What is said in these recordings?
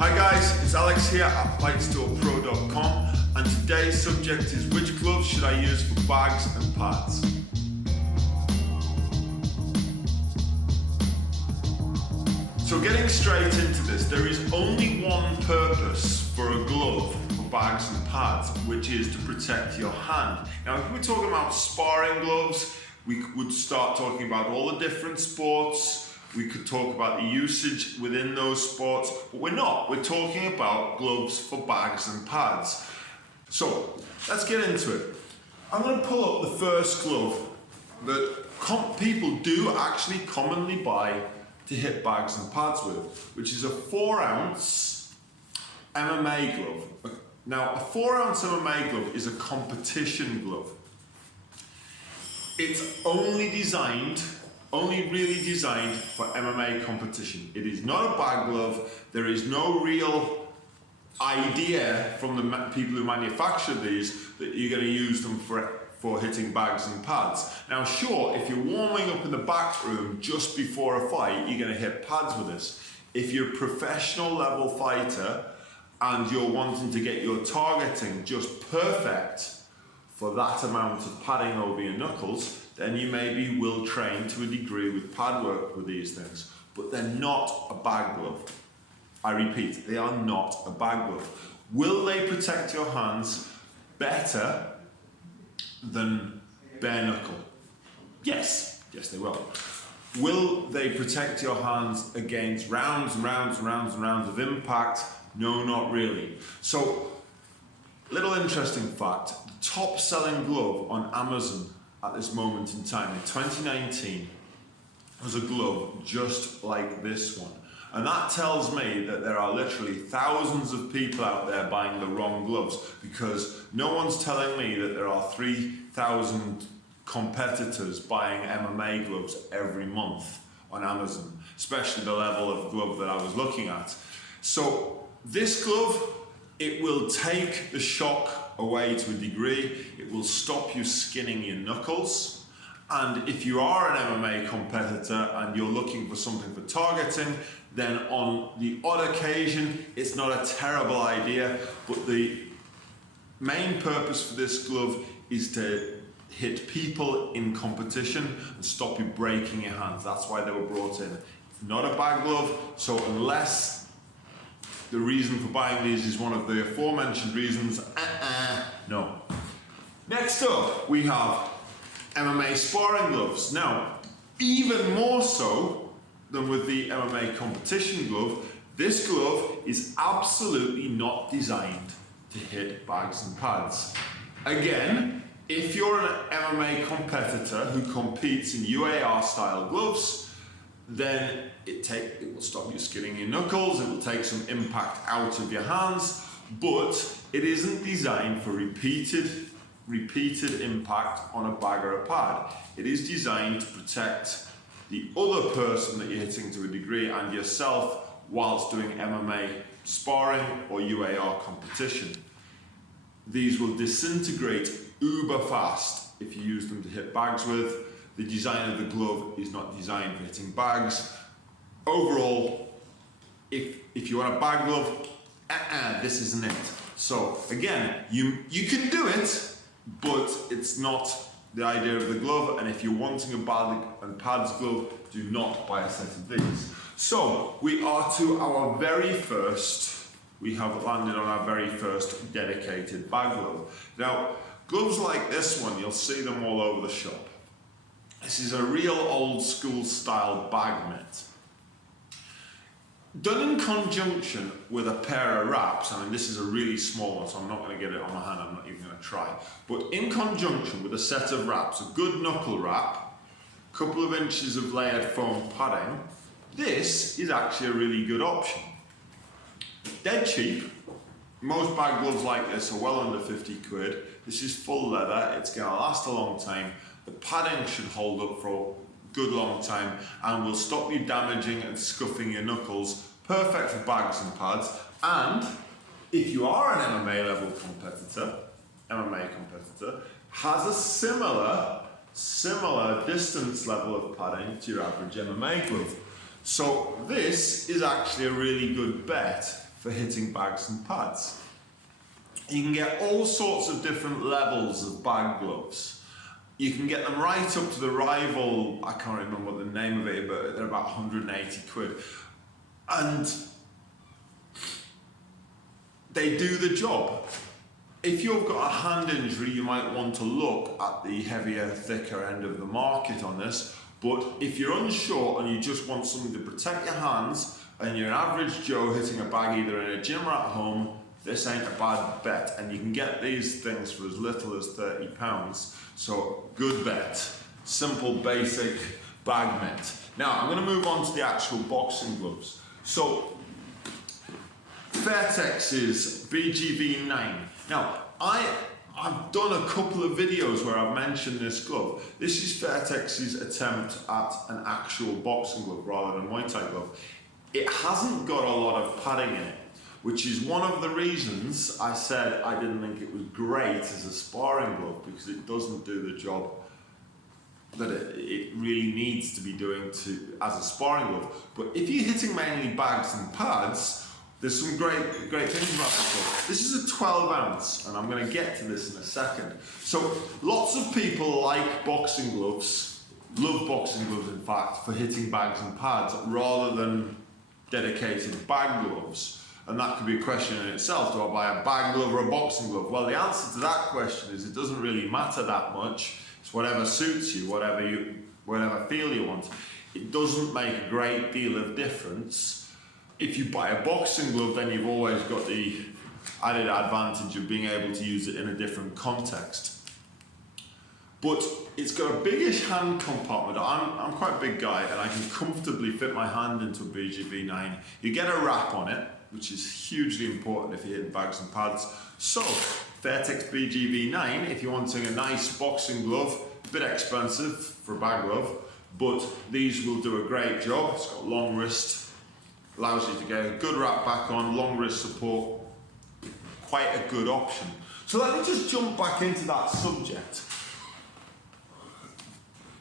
Hi guys, it's Alex here at Fightstorepro.com, and today's subject is which gloves should I use for bags and pads. So getting straight into this, there is only one purpose for a glove for bags and pads, which is to protect your hand. Now if we're talking about sparring gloves, we would start talking about all the different sports. We could talk about the usage within those sports, but we're not. We're talking about gloves for bags and pads. So let's get into it. I'm going to pull up the first glove that people do actually commonly buy to hit bags and pads with, which is a 4-ounce MMA glove. Now, a 4-ounce MMA glove is a competition glove. It's only really designed for MMA competition. It is not a bag glove. There is no real idea from the people who manufacture these that you're going to use them for hitting bags and pads. Now sure, if you're warming up in the back room just before a fight, you're going to hit pads with this. If you're a professional level fighter and you're wanting to get your targeting just perfect for that amount of padding over your knuckles, then you maybe will train to a degree with pad work with these things, but they're not a bag glove. I repeat, they are not a bag glove. Will they protect your hands better than bare knuckle? Yes, they will. Will they protect your hands against rounds and rounds and rounds and rounds of impact? No, not really. So, little interesting fact, the top selling glove on Amazon at this moment in time in 2019 was a glove just like this one. And that tells me that there are literally thousands of people out there buying the wrong gloves, because no one's telling me that there are 3,000 competitors buying MMA gloves every month on Amazon, especially the level of glove that I was looking at. So this glove, it will take the shock away to a degree. It will stop you skinning your knuckles. And if you are an MMA competitor and you're looking for something for targeting, then on the odd occasion, it's not a terrible idea, but the main purpose for this glove is to hit people in competition and stop you breaking your hands. That's why they were brought in. It's not a bag glove, so unless the reason for buying these is one of the aforementioned reasons, no. Next up, we have MMA Sparring Gloves. Now, even more so than with the MMA competition glove, this glove is absolutely not designed to hit bags and pads. Again, if you're an MMA competitor who competes in UAR style gloves, then it will stop you skinning your knuckles, it will take some impact out of your hands, but it isn't designed for repeated impact on a bag or a pad. It is designed to protect the other person that you're hitting to a degree and yourself whilst doing MMA sparring or UAR competition. These will disintegrate uber fast if you use them to hit bags with. The design of the glove is not designed for hitting bags. Overall, if you want a bag glove, this isn't it. So again, you can do it, but it's not the idea of the glove. And if you're wanting a bag and pads glove, do not buy a set of these. So we are to our very first, we have landed on our very first dedicated bag glove. Now, gloves like this one, you'll see them all over the shop. This is a real old school style bag mitt. Done in conjunction with a pair of wraps, I mean this is a really small one so I'm not going to get it on my hand, I'm not even going to try. But in conjunction with a set of wraps, a good knuckle wrap, a couple of inches of layered foam padding, this is actually a really good option. Dead cheap. Most bag gloves like this are well under 50 quid. This is full leather, it's going to last a long time. The padding should hold up for a good long time and will stop you damaging and scuffing your knuckles. Perfect for bags and pads. And if you are an MMA level competitor, has a similar distance level of padding to your average MMA glove. So this is actually a really good bet for hitting bags and pads. You can get all sorts of different levels of bag gloves. You can get them right up to the rival, I can't remember what the name of it, but they're about 180 quid. And they do the job. If you've got a hand injury, you might want to look at the heavier, thicker end of the market on this. But if you're unsure and you just want something to protect your hands, and you're an average Joe hitting a bag either in a gym or at home, this ain't a bad bet. And you can get these things for as little as £30. So good bet. Simple, basic bag mitt. Now I'm going to move on to the actual boxing gloves. So Fairtex's BGV9. Now I've done a couple of videos where I've mentioned this glove. This is Fairtex's attempt at an actual boxing glove rather than Muay Thai glove. It hasn't got a lot of padding in it, which is one of the reasons I said I didn't think it was great as a sparring glove, because it doesn't do the job that it really needs to be doing as a sparring glove. But if you're hitting mainly bags and pads, there's some great things about this glove. This is a 12 ounce, and I'm going to get to this in a second. So lots of people like boxing gloves, love boxing gloves in fact, for hitting bags and pads rather than dedicated bag gloves. And that could be a question in itself. Do I buy a bag glove or a boxing glove? Well, the answer to that question is it doesn't really matter that much. It's whatever suits you, whatever feel you want. It doesn't make a great deal of difference. If you buy a boxing glove, then you've always got the added advantage of being able to use it in a different context. But it's got a biggish hand compartment. I'm quite a big guy, and I can comfortably fit my hand into a BGV9. You get a wrap on it, which is hugely important if you're hitting bags and pads. So, Fairtex BGV9, if you're wanting a nice boxing glove, a bit expensive for a bag glove, but these will do a great job. It's got long wrist, allows you to get a good wrap back on, long wrist support, quite a good option. So let me just jump back into that subject.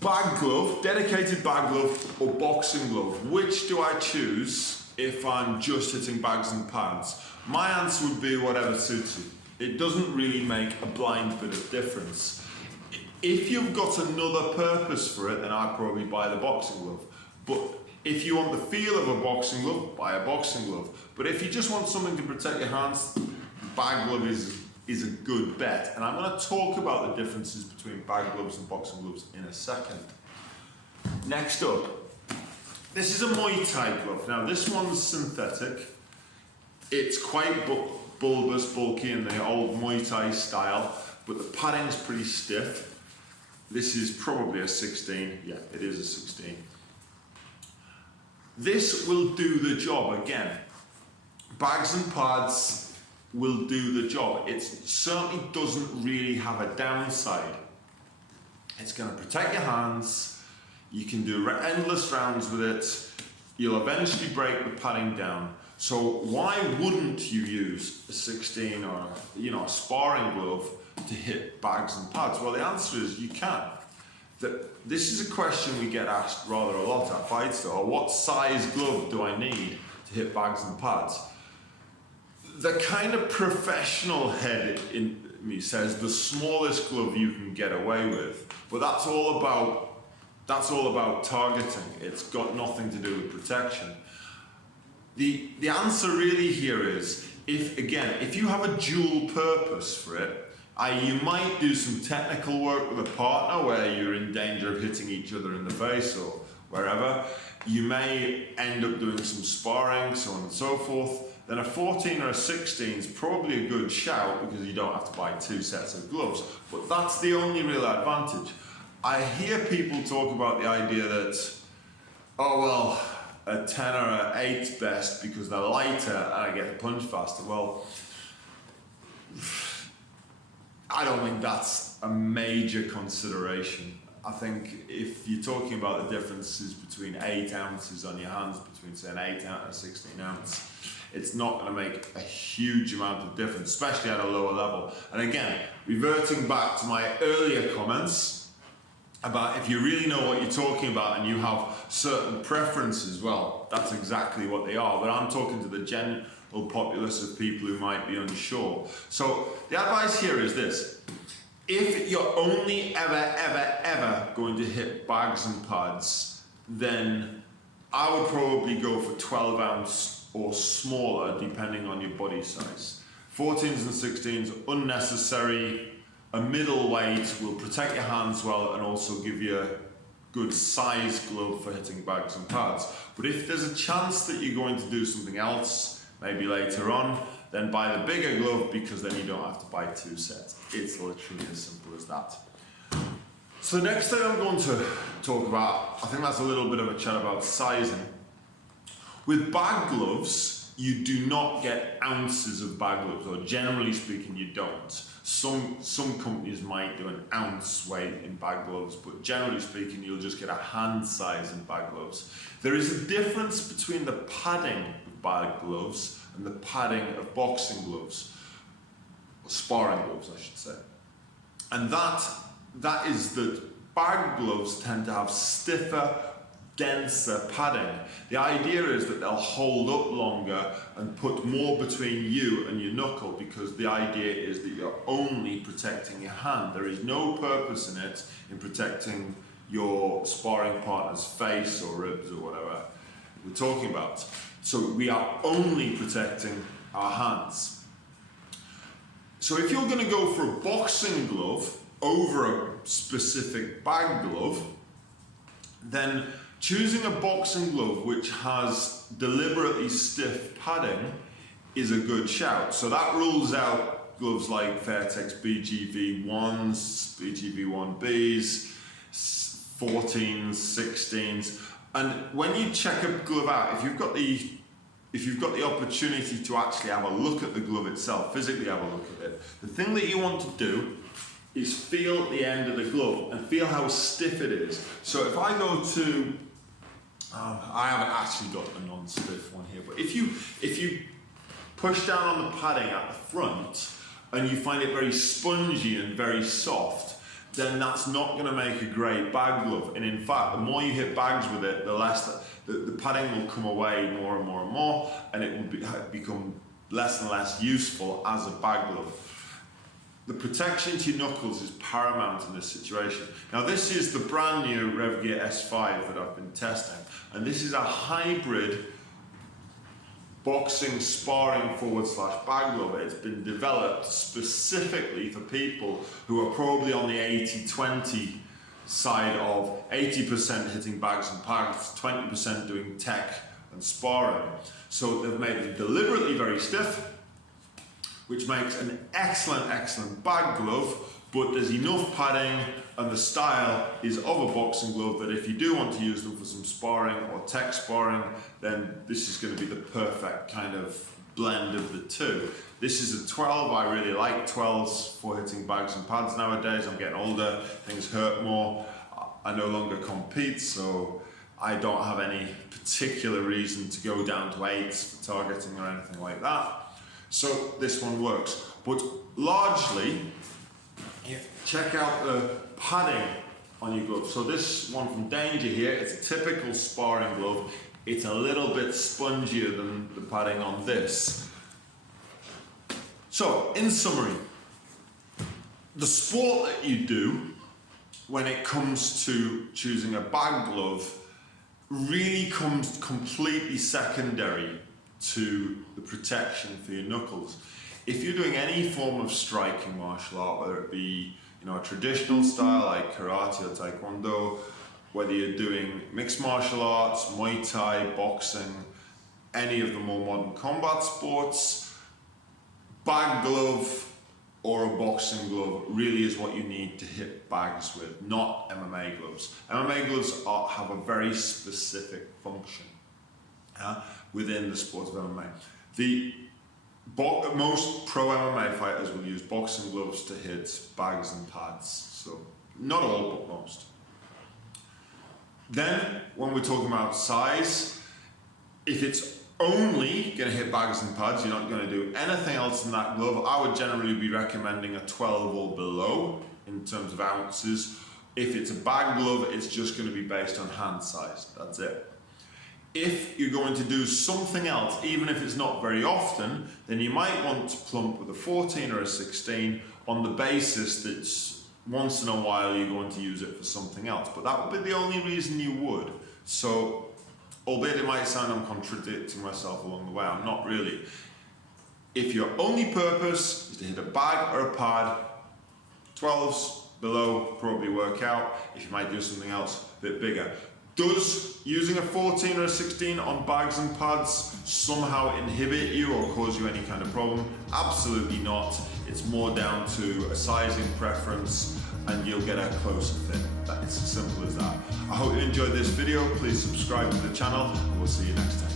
Bag glove, dedicated bag glove or boxing glove, which do I choose if I'm just hitting bags and pads? My answer would be whatever suits you. It doesn't really make a blind bit of difference. If you've got another purpose for it, then I'd probably buy the boxing glove. But if you want the feel of a boxing glove, buy a boxing glove. But if you just want something to protect your hands, bag glove is a good bet. And I'm going to talk about the differences between bag gloves and boxing gloves in a second. Next up, this is a Muay Thai glove. Now this one's synthetic. It's quite bulbous, bulky in the old Muay Thai style, but the padding's pretty stiff. This is probably a 16. Yeah, it is a 16. This will do the job again. Bags and pads will do the job. It certainly doesn't really have a downside. It's going to protect your hands. You can do endless rounds with it. You'll eventually break the padding down. So why wouldn't you use a 16 or a sparring glove to hit bags and pads? Well, the answer is you can. This is a question we get asked rather a lot at Fightstore. What size glove do I need to hit bags and pads? The kind of professional head in me says the smallest glove you can get away with, but that's all about targeting. It's got nothing to do with protection. The answer really here is, if you have a dual purpose for it, you might do some technical work with a partner where you're in danger of hitting each other in the face or wherever. You may end up doing some sparring, so on and so forth. Then a 14 or a 16 is probably a good shout because you don't have to buy 2 sets of gloves. But that's the only real advantage. I hear people talk about the idea that, oh well, a 10 or an 8's best because they're lighter and I get the punch faster. Well, I don't think that's a major consideration. I think if you're talking about the differences between 8 ounces on your hands, between say an 8 ounce and a 16 ounce, it's not going to make a huge amount of difference, especially at a lower level. And again, reverting back to my earlier comments about if you really know what you're talking about and you have certain preferences, well, that's exactly what they are. But I'm talking to the general populace of people who might be unsure. So the advice here is this. If you're only ever going to hit bags and pads, then I would probably go for 12 ounce or smaller, depending on your body size. 14s and 16s, unnecessary. A middle weight will protect your hands well and also give you a good size glove for hitting bags and pads. But if there's a chance that you're going to do something else, maybe later on, then buy the bigger glove, because then you don't have to buy 2 sets. It's literally as simple as that. So the next thing I'm going to talk about, I think that's a little bit of a chat about sizing. With bag gloves, you do not get ounces of bag gloves, or generally speaking, you don't. Some companies might do an ounce weight in bag gloves, but generally speaking, you'll just get a hand size in bag gloves. There is a difference between the padding of bag gloves and the padding of boxing gloves, or sparring gloves, I should say. And that is that bag gloves tend to have stiffer, denser padding. The idea is that they'll hold up longer and put more between you and your knuckle, because the idea is that you're only protecting your hand. There is no purpose in it in protecting your sparring partner's face or ribs or whatever we're talking about. So we are only protecting our hands. So if you're going to go for a boxing glove over a specific bag glove, then choosing a boxing glove which has deliberately stiff padding is a good shout. So that rules out gloves like Fairtex BGV1s, BGV1Bs, 14s, 16s. And when you check a glove out, if you've got the opportunity to actually have a look at the glove itself, physically have a look at it, the thing that you want to do is feel the end of the glove and feel how stiff it is. So if I go to, I haven't actually got a non-stiff one here, but if you push down on the padding at the front and you find it very spongy and very soft, then that's not going to make a great bag glove. And in fact, the more you hit bags with it, the less the padding will come away more and more and more, and it will become less and less useful as a bag glove. The protection to your knuckles is paramount in this situation. Now this is the brand new Revgear S5 that I've been testing, and this is a hybrid boxing sparring / bag glove. It's been developed specifically for people who are probably on the 80-20 side of 80% hitting bags and pads, 20% doing tech and sparring. So they've made it deliberately very stiff, which makes an excellent bag glove, but there's enough padding and the style is of a boxing glove that if you do want to use them for some sparring or tech sparring, then this is going to be the perfect kind of blend of the two. This is a 12. I really like 12s for hitting bags and pads nowadays. I'm getting older, things hurt more. I no longer compete, so I don't have any particular reason to go down to 8s for targeting or anything like that. So this one works. But largely, check out the padding on your glove. So this one from Danger here, it's a typical sparring glove. It's a little bit spongier than the padding on this. So, in summary, the sport that you do when it comes to choosing a bag glove really comes completely secondary to the protection for your knuckles. If you're doing any form of striking martial art, whether it be a traditional style like karate or taekwondo, whether you're doing mixed martial arts, Muay Thai, boxing, any of the more modern combat sports, bag glove or a boxing glove really is what you need to hit bags with, not MMA gloves. MMA gloves have a very specific function within the sport of MMA. Most pro MMA fighters will use boxing gloves to hit bags and pads. So, not all, but most. Then, when we're talking about size, if it's only going to hit bags and pads, you're not going to do anything else in that glove, I would generally be recommending a 12 or below in terms of ounces, If it's a bag glove, it's just going to be based on hand size. That's it. If you're going to do something else, even if it's not very often, then you might want to plump with a 14 or a 16 on the basis that once in a while you're going to use it for something else. But that would be the only reason you would. So, albeit it might sound I'm contradicting myself along the way, I'm not really. If your only purpose is to hit a bag or a pad, 12s below probably work out. If you might do something else a bit bigger. Does using a 14 or a 16 on bags and pads somehow inhibit you or cause you any kind of problem? Absolutely not. It's more down to a sizing preference and you'll get a closer fit. It's as simple as that. I hope you enjoyed this video. Please subscribe to the channel and we'll see you next time.